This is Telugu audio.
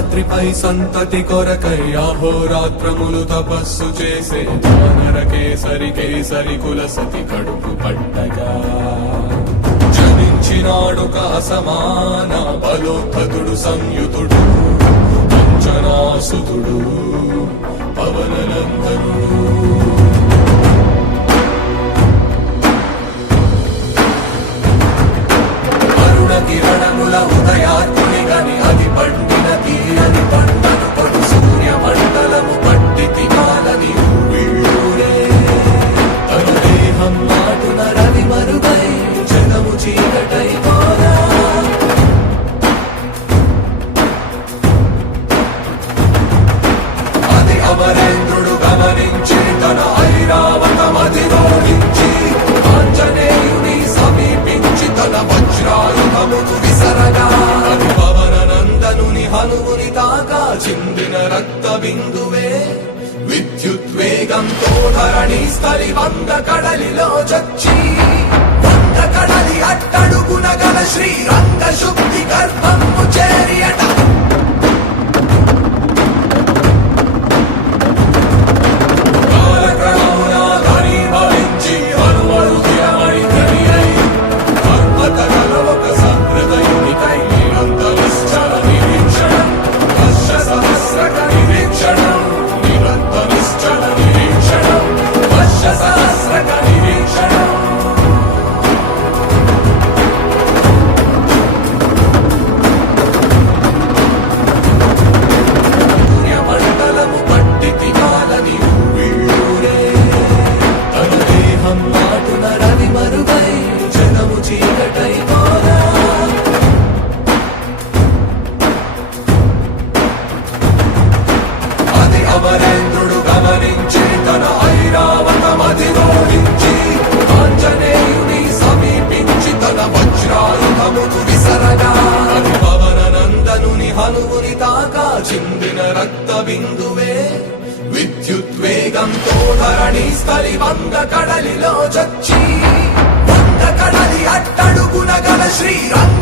శేషాద్రిపై సంతతి కొరకై అహోరాత్రములు తపస్సు చేసే వానర కేసరి కేసరి కుల సతి కడుపు పట్టగా జనించినాడొక అసమాన బలోద్ధతుడు సంయుతుడు అంజనాసుతుడు పవననందనుడు. కిరణముల ఉదయాత్ముని గని అది పండిన తీరని పంటను కొడు సూర్య మండలము పట్టితి మాలని ఊళ్ళూరే తన దేహం నాటున రవి మరుగై జగము చీకటై పోరా. అది అమరేంద్రుడు గమనించి తన ఐరావతమది రోహించి ఆంజనేయుని సమీపించి తన వజ్రాయుధమును విసరగా అది పవననందనుని హనువుని తాకా చిందిన రక్త బిందువే విద్యుద్వేగంతో ధరణి స్థలి వంద కడలిలో చచ్చి వంద కడలి అట్టడుగున గల శ్రీరంగ శుద్ధి గర్భము చేరియట. అమరేంద్రుడు గమనించి తన ఐరావతమది రోహించి ఆంజనేయుని సమీపించి తన వజ్రాయుధమును విసరగా అది పవననందనుని హనువుని తాకా చిందిన రక్త బిందువే విద్యుద్వేగంతో ధరణి స్థలి వంద కడలిలో చచ్చి వంద కడలి అట్టడుగున గల శ్రీరంగ